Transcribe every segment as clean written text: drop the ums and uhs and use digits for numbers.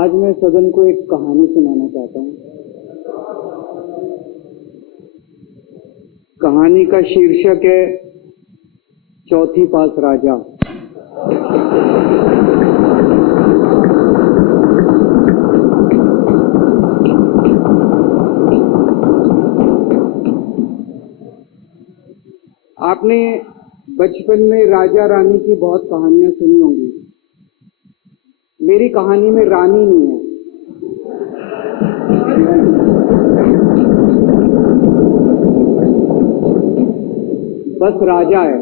आज मैं सदन को एक कहानी सुनाना चाहता हूँ। कहानी का शीर्षक है चौथी पास राजा। आपने बचपन में राजा रानी की बहुत कहानियां सुनी होंगी। मेरी कहानी में रानी नहीं है, बस राजा है।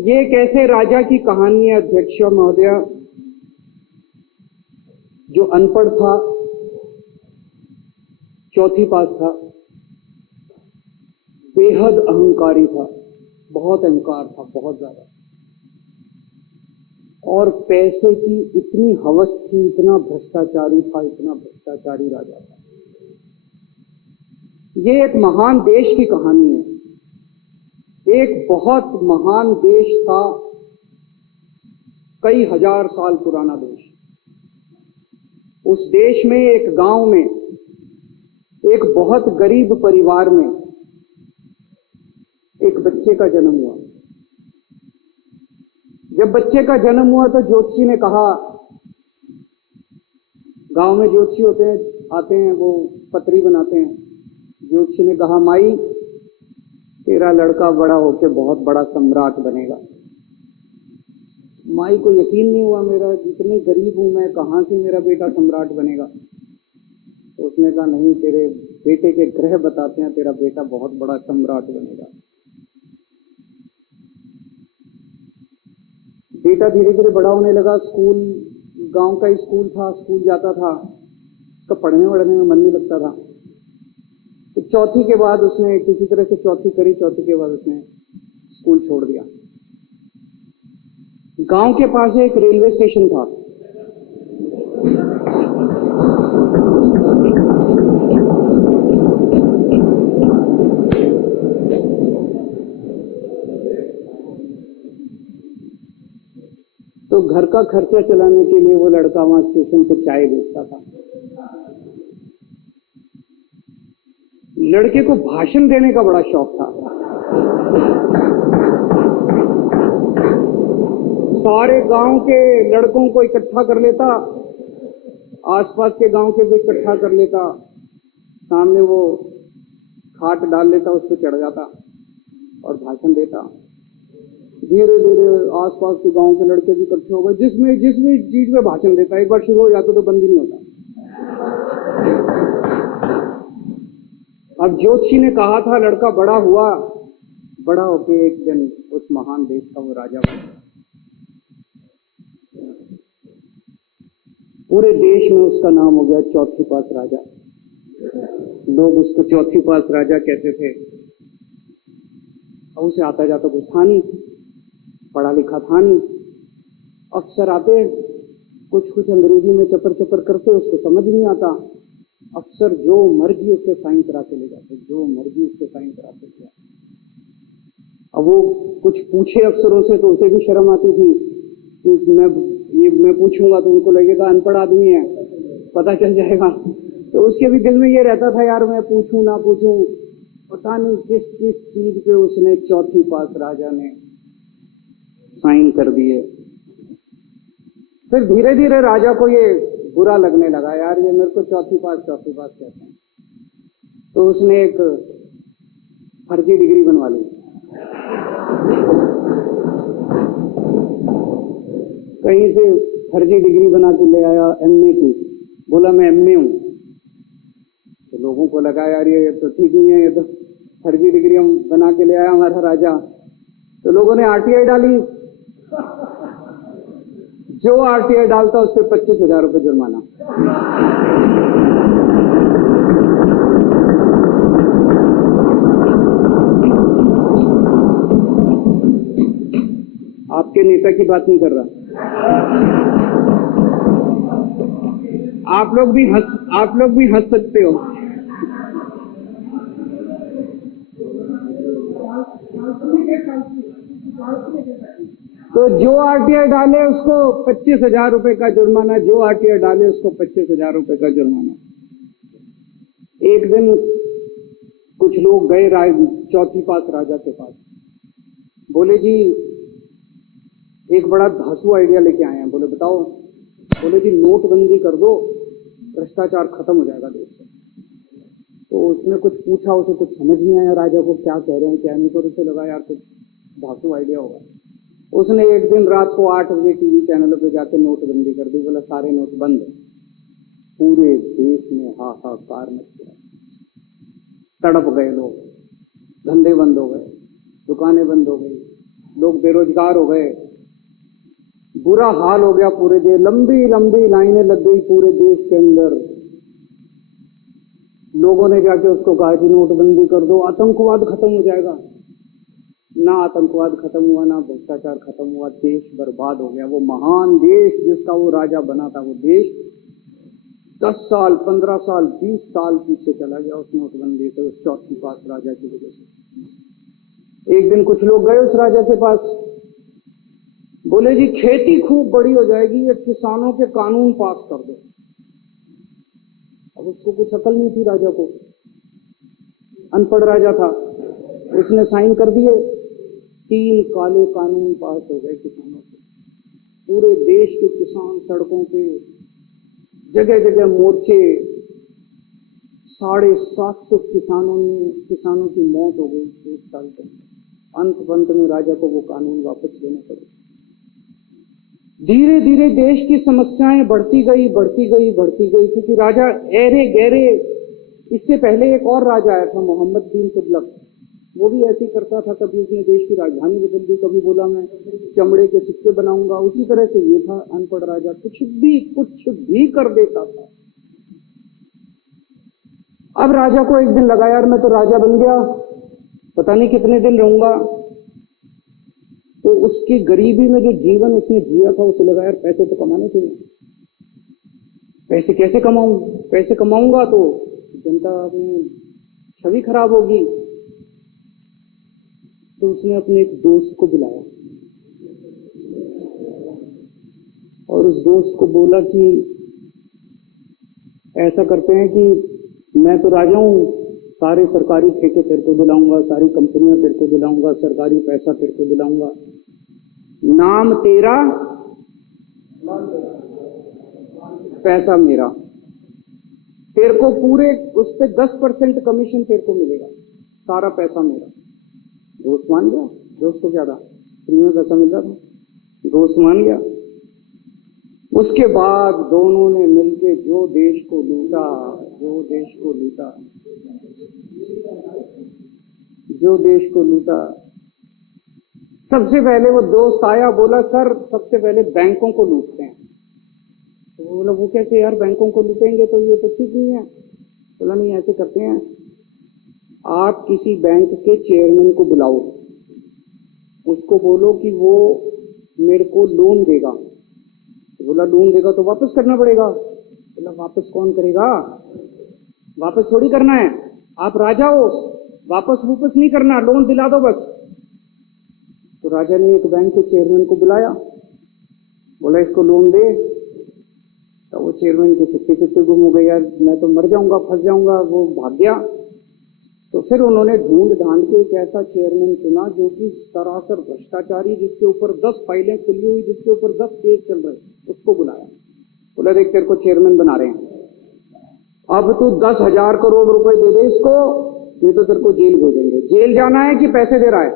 ये एक ऐसे राजा की कहानी है अध्यक्ष महोदय, जो अनपढ़ था, चौथी पास था, बेहद अहंकारी था, बहुत अहंकार था, बहुत ज्यादा, और पैसे की इतनी हवस थी, इतना भ्रष्टाचारी था, इतना भ्रष्टाचारी राजा था। ये एक महान देश की कहानी है। एक बहुत महान देश था, कई हजार साल पुराना देश। उस देश में एक गांव में एक बहुत गरीब परिवार में एक बच्चे का जन्म हुआ। जब बच्चे का जन्म हुआ तो ज्योतिषी ने कहा, गांव में ज्योतिषी होते हैं, आते हैं, वो पत्री बनाते हैं। ज्योतिषी ने कहा, माई तेरा लड़का बड़ा होके बहुत बड़ा सम्राट बनेगा। माई को यकीन नहीं हुआ, मेरा इतनी गरीब हूं मैं, कहां से मेरा बेटा सम्राट बनेगा। तो उसने कहा, नहीं, तेरे बेटे के ग्रह बताते हैं तेरा बेटा बहुत बड़ा सम्राट बनेगा। बेटा धीरे धीरे बड़ा होने लगा। स्कूल, गांव का ही स्कूल था, स्कूल जाता था, उसका पढ़ने वढ़ने में मन नहीं लगता था। तो चौथी के बाद उसने किसी तरह से चौथी करी, चौथी के बाद उसने स्कूल छोड़ दिया। गांव के पास एक रेलवे स्टेशन था। तो घर का खर्चा चलाने के लिए वो लड़का वहां स्टेशन पे चाय बेचता था। लड़के को भाषण देने का बड़ा शौक था। सारे गांव के लड़कों को इकट्ठा कर लेता, आसपास के गांव के भी इकट्ठा कर लेता, सामने वो खाट डाल लेता, उस पर चढ़ जाता और भाषण देता। धीरे धीरे आसपास के गांव के लड़के भी इकट्ठे हो गए। जिस भी चीज में भाषण देता, एक बार शुरू हो जाता तो बंद ही नहीं होता। अब ज्योतिषी ने कहा था, लड़का बड़ा हुआ, बड़ा होके एक दिन उस महान देश का वो राजा बना। पूरे देश में उसका नाम हो गया चौथी पास राजा। लोग उसको चौथी पास राजा कहते थे। और उसे आता जाता कुछ था नहीं, पढ़ा लिखा था नहीं। अफसर आते, कुछ अंग्रेजी में चपर चपर करते, उसको समझ नहीं आता। अफसर जो मर्जी उससे साइन करा के ले जाते, जो मर्जी उससे साइन कराते थे। अब वो कुछ पूछे अफसरों से तो उसे भी शर्म आती थी कि मैं पूछूंगा तो उनको लगेगा अनपढ़ आदमी है, पता चल जाएगा। तो उसके भी दिल में ये रहता था, यार मैं पूछूं ना पूछूं। पता नहीं किस किस चीज पे उसने चौथी पास राजा ने साइन कर दिए। फिर धीरे धीरे राजा को ये बुरा लगने लगा, यार ये मेरे को चौथी पास कहते हैं। तो उसने एक फर्जी डिग्री बनवा ली। कहीं से फर्जी डिग्री बना के ले आया, एमए की। बोला मैं एमए हूं। तो लोगों को लगा, यार ये तो ठीक नहीं है, ये तो फर्जी डिग्री हम बना के ले आया हमारा राजा। तो लोगों ने आरटीआई डाली। जो आरटीआई डालता उस पर 25,000 रुपये जुर्माना। आपके नेता की बात नहीं कर रहा। आप लोग भी हंस सकते हो। तो तो जो आरटीआई डाले उसको 25,000 रुपए का जुर्माना, जो आरटीआई डाले उसको 25,000 रुपए का जुर्माना। एक दिन कुछ लोग गए चौथी पास राजा के पास, बोले जी एक बड़ा धांसू आइडिया लेके आए हैं। बोले बताओ। बोले जी नोटबंदी कर दो, भ्रष्टाचार खत्म हो जाएगा देश से। तो उसने कुछ पूछा, उसे कुछ समझ नहीं आया राजा को क्या कह रहे हैं क्या नहीं, पर उसे लगा यार कुछ धांसू आइडिया होगा। उसने एक दिन रात को 8 बजे टीवी चैनलों पे जाकर नोटबंदी कर दी। बोला सारे नोट बंद। पूरे देश में हाहाकार मच गया, तड़प गए लोग, धंधे बंद हो गए, दुकानें बंद हो गई, लोग बेरोजगार हो गए, बुरा हाल हो गया पूरे देश। लंबी लंबी लाइनें लग गई पूरे देश के अंदर। लोगों ने जाके उसको कहा कि नोटबंदी कर दो, आतंकवाद खत्म हो जाएगा। ना आतंकवाद खत्म हुआ, ना भ्रष्टाचार खत्म हुआ, देश बर्बाद हो गया। वो महान देश जिसका वो राजा बना था, वो देश 10 साल 15 साल 20 साल पीछे चला गया उस नोटबंदी से, उस चौथी पास राजा की वजह से। एक दिन कुछ लोग गए उस राजा के पास, बोले जी खेती खूब बड़ी हो जाएगी, ये किसानों के कानून पास कर दो। अब उसको कुछ अकल नहीं थी राजा को, अनपढ़ राजा था। उसने साइन कर दिए, 3 काले कानून पास हो गए किसानों के। पूरे देश के किसान सड़कों पे, जगह जगह मोर्चे, 750 किसानों की मौत हो गई 1 साल के अंत में राजा को वो कानून वापस लेने पड़े। धीरे धीरे देश की समस्याएं बढ़ती गई, क्योंकि राजा ऐरे गहरे। इससे पहले एक और राजा आया था, मोहम्मद बिन तुगलक, वो भी ऐसे ही करता था। कभी उसने देश की राजधानी बदल दी, कभी बोला मैं चमड़े के सिक्के बनाऊंगा। उसी तरह से ये था अनपढ़ राजा, कुछ भी कर देता था। अब राजा को एक दिन लगा यार मैं तो राजा बन गया, पता नहीं कितने दिन रहूंगा। तो उसकी गरीबी में जो जीवन उसने जिया था, उसे लगा यार पैसे तो कमाने चाहिए। पैसे कैसे कमाऊं? पैसे कमाऊंगा तो जनता में छवि खराब होगी। तो उसने अपने एक दोस्त को बुलाया और उस दोस्त को बोला कि ऐसा करते हैं कि मैं तो राजा हूं, सारे सरकारी ठेके तेरे को दिलाऊंगा, सारी कंपनियां तेरे को दिलाऊंगा, सरकारी पैसा तेरे को दिलाऊंगा, नाम तेरा पैसा मेरा। तेरे को पूरे उस पे 10% कमीशन तेरे को मिलेगा, सारा पैसा मेरा। दोस्त मान गया। दोस्त को क्या था, फ्री में पैसा मिल रहा था, दोस्त मान गया। उसके बाद दोनों ने मिलके जो देश को लूटा। सबसे पहले वो दोस्त आया, बोला सर सबसे पहले बैंकों को लूटते हैं। तो बोला वो कैसे यार, बैंकों को लूटेंगे तो ये तो ठीक नहीं है। बोला नहीं, ऐसे करते हैं, आप किसी बैंक के चेयरमैन को बुलाओ, उसको बोलो कि वो मेरे को लोन देगा। बोला लोन देगा तो वापस करना पड़ेगा। बोला वापस कौन करेगा, वापस थोड़ी करना है, आप राजा हो, वापस नहीं करना, लोन दिला दो बस। तो राजा ने एक बैंक के चेयरमैन को बुलाया, बोला इसको लोन दे। तो वो चेयरमैन के सिक्के गुम हो गए, यार मैं तो मर जाऊंगा, फंस जाऊंगा, वो भाग गया। तो फिर उन्होंने ढूंढ के एक ऐसा चेयरमैन चुना जो कि सरासर भ्रष्टाचारी, जिसके ऊपर 10 फाइलें खुली हुई, जिसके ऊपर 10 केस चल रहे, उसको बुलाया। बोला देख तेरे को चेयरमैन बना रहे हैं, अब तू 10,000 करोड़ रुपए दे दे इसको, नहीं तो तेरे को जेल भेजेंगे। जेल जाना है कि पैसे दे रहा है?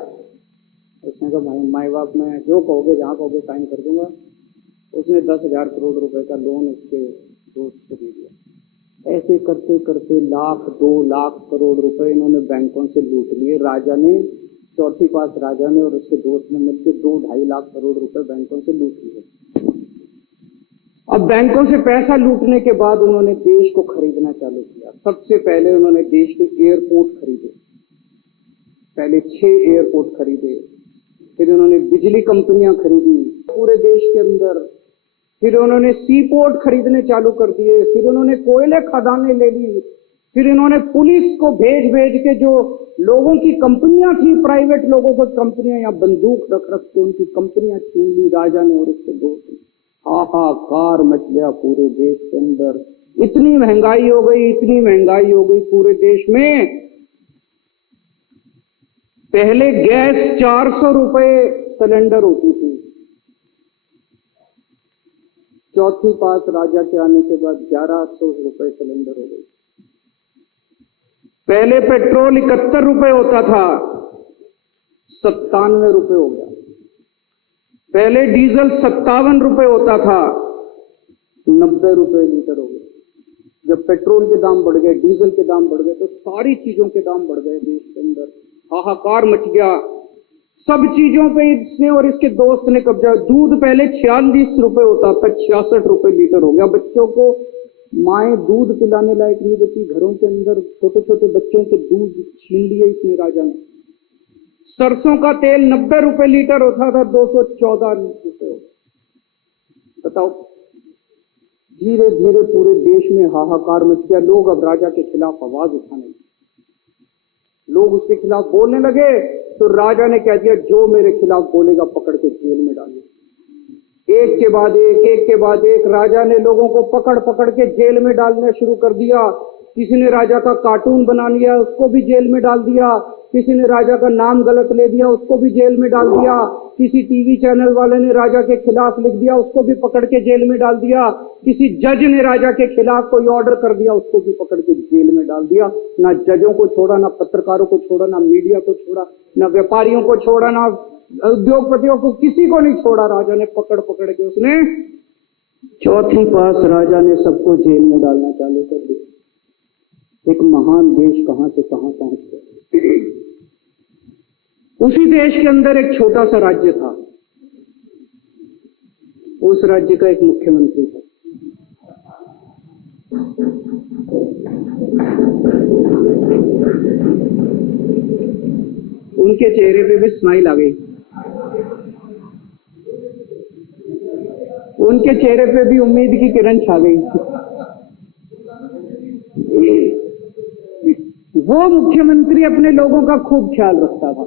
उसने कहा भाई माई बाप, मैं जो कहोगे जहां कहोगे साइन कर दूंगा। उसने 10,000 करोड़ रुपए का लोन उसके दोस्त को दे दिया। ऐसे करते करते 1,00,000 2,00,000 करोड़ रुपए इन्होंने बैंकों से लूट लिए। राजा ने, चौथी पास राजा ने और उसके दोस्त ने मिलकर 2-2.5 लाख करोड़ रुपए बैंकों से लूट लिए। अब बैंकों से पैसा लूटने के बाद उन्होंने देश को खरीदना चालू किया। सबसे पहले उन्होंने देश के एयरपोर्ट खरीदे, पहले 6 एयरपोर्ट खरीदे, फिर उन्होंने बिजली कंपनियां खरीदी पूरे देश के अंदर, फिर उन्होंने सी पोर्ट खरीदने चालू कर दिए, फिर उन्होंने कोयले खदानें ले ली, फिर इन्होंने पुलिस को भेज भेज के जो लोगों की कंपनियां थी, प्राइवेट लोगों की कंपनियां, या बंदूक रख रख के उनकी कंपनियां छीन ली राजा ने और उसके दोस्त। हाहाकार मच गया पूरे देश के अंदर। इतनी महंगाई हो गई, इतनी महंगाई हो गई पूरे देश में। पहले गैस 400 रुपए सिलेंडर होती थी, चौथी पास राजा के आने के बाद 1100 रुपए सिलेंडर हो गई। पहले पेट्रोल 71 रुपए होता था, 97 रुपए हो गया। पहले डीजल 57 रुपए होता था, 90 रुपए लीटर हो गया। जब पेट्रोल के दाम बढ़ गए, डीजल के दाम बढ़ गए, तो सारी चीजों के दाम बढ़ गए देश के अंदर। हाहाकार मच गया। सब चीजों पे इसने और इसके दोस्त ने कब्जा। दूध पहले 46 रुपए होता था, 66 रुपए लीटर हो गया। बच्चों को माएँ दूध पिलाने लायक नहीं बची, घरों के अंदर छोटे छोटे बच्चों के दूध छीन लिए इसने राजा ने। सरसों का तेल 90 रुपए लीटर होता था, 214 रुपए हो। बताओ, धीरे धीरे पूरे देश में हाहाकार मच गया। लोग अब राजा के खिलाफ आवाज उठाने लगे, लोग उसके खिलाफ बोलने लगे। तो राजा ने कह दिया, जो मेरे खिलाफ बोलेगा पकड़ के जेल में डालिए। एक के बाद एक राजा ने लोगों को पकड़ पकड़ के जेल में डालना शुरू कर दिया। किसी ने राजा का कार्टून बना लिया, उसको भी जेल में डाल दिया। किसी ने राजा का नाम गलत ले दिया, उसको भी जेल में डाल दिया। किसी टीवी चैनल वाले ने राजा के खिलाफ लिख दिया, उसको भी पकड़ के जेल में डाल दिया। किसी जज ने राजा के खिलाफ कोई ऑर्डर कर दिया, उसको भी पकड़ के जेल में डाल दिया। ना जजों को छोड़ा, ना पत्रकारों को छोड़ा, ना मीडिया को छोड़ा, ना व्यापारियों को छोड़ा, ना उद्योगपतियों को, किसी को नहीं छोड़ा। राजा ने पकड़ पकड़ के उसने चौथी पास राजा ने सबको जेल में डालना चालू कर दिया। एक महान देश कहां से कहां पहुंच गया। उसी देश के अंदर एक छोटा सा राज्य था, उस राज्य का एक मुख्यमंत्री था। उनके चेहरे पे भी स्माइल आ गई, उनके चेहरे पे भी उम्मीद की किरण छा गई। वो मुख्यमंत्री अपने लोगों का खूब ख्याल रखता था।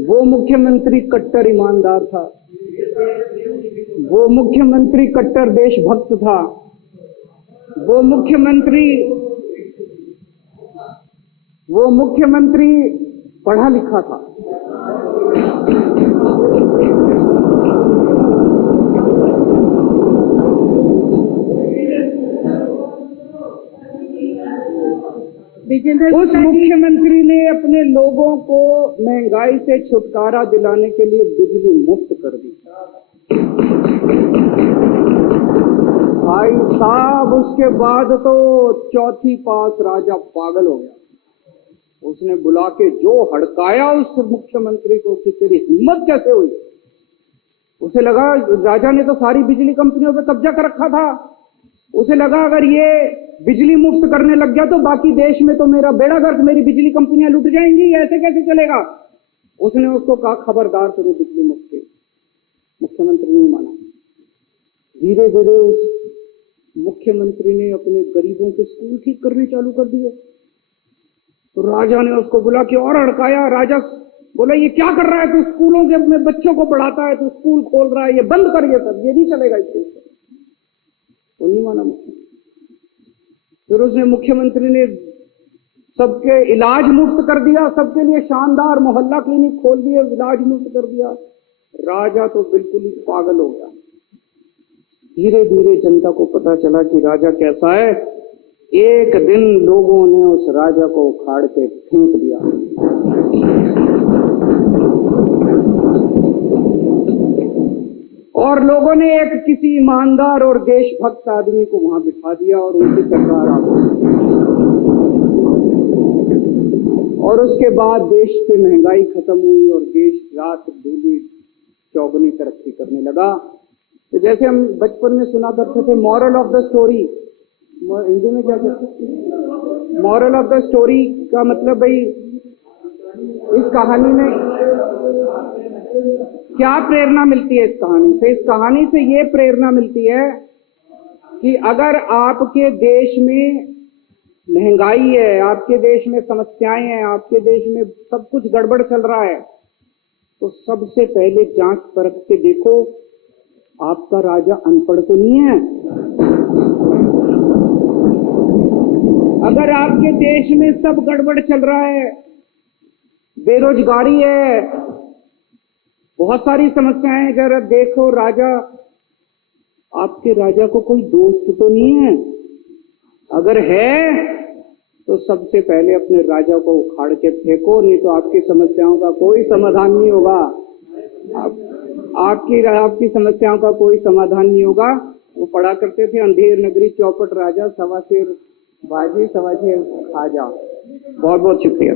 वो मुख्यमंत्री कट्टर ईमानदार था। वो मुख्यमंत्री कट्टर देशभक्त था। वो मुख्यमंत्री पढ़ा लिखा था। उस मुख्यमंत्री ने अपने लोगों को महंगाई से छुटकारा दिलाने के लिए बिजली मुफ्त कर दी। भाई साहब, उसके बाद तो चौथी पास राजा पागल हो गया। उसने बुला के जो हड़काया उस मुख्यमंत्री को कि तेरी हिम्मत कैसे हुई। उसे लगा राजा ने तो सारी बिजली कंपनियों पे कब्जा कर रखा था। उसे लगा अगर ये बिजली मुफ्त करने लग गया तो बाकी देश में तो मेरा बेड़ा गर्क, मेरी बिजली कंपनियां लुट जाएंगी, ऐसे कैसे चलेगा। उसने उसको कहा, खबरदार तुम्हें बिजली मुफ्त है। मुख्यमंत्री ने माना। धीरे धीरे उस मुख्यमंत्री ने अपने गरीबों के स्कूल ठीक करने चालू कर दिए। तो राजा ने उसको बुला के और हड़काया। राजा बोला, ये क्या कर रहा है तू, स्कूलों के अपने बच्चों को पढ़ाता है, तू स्कूल खोल रहा है, ये बंद कर, ये सब, ये नहीं चलेगा इस देश में। वो नहीं माना मुख्यमंत्री। फिर उसने मुख्यमंत्री ने सबके इलाज मुफ्त कर दिया, सबके लिए शानदार मोहल्ला क्लिनिक खोल दिए, इलाज मुफ्त कर दिया। राजा तो बिल्कुल ही पागल हो गया। धीरे धीरे जनता को पता चला कि राजा कैसा है। एक दिन लोगों ने उस राजा को उखाड़ के फेंक दिया। और लोगों ने एक किसी ईमानदार और देशभक्त आदमी को वहां बिठा दिया और उनकी सरकार आ गई। और उसके बाद देश से महंगाई खत्म हुई और देश रात दूनी चौगुनी तरक्की करने लगा। तो जैसे हम बचपन में सुना करते थे, moral of the story, Hindi में क्या कहते हैं, मॉरल ऑफ द स्टोरी का मतलब भाई इस कहानी में क्या प्रेरणा मिलती है। इस कहानी से, इस कहानी से ये प्रेरणा मिलती है कि अगर आपके देश में महंगाई है, आपके देश में समस्याएं हैं, आपके देश में सब कुछ गड़बड़ चल रहा है, तो सबसे पहले जांच परख के देखो आपका राजा अनपढ़ तो नहीं है। अगर आपके देश में सब गड़बड़ चल रहा है, बेरोजगारी है, बहुत सारी समस्याएं हैं, जरा देखो राजा, आपके राजा को कोई दोस्त तो नहीं है। अगर है तो सबसे पहले अपने राजा को उखाड़ के फेंको, नहीं तो आपकी समस्याओं का कोई समाधान नहीं होगा। आपकी समस्याओं का कोई समाधान नहीं होगा। वो पढ़ा करते थे, अंधेर नगरी चौपट राजा, सवा सिर बाजी सवा सिर खाजा। बहुत बहुत शुक्रिया।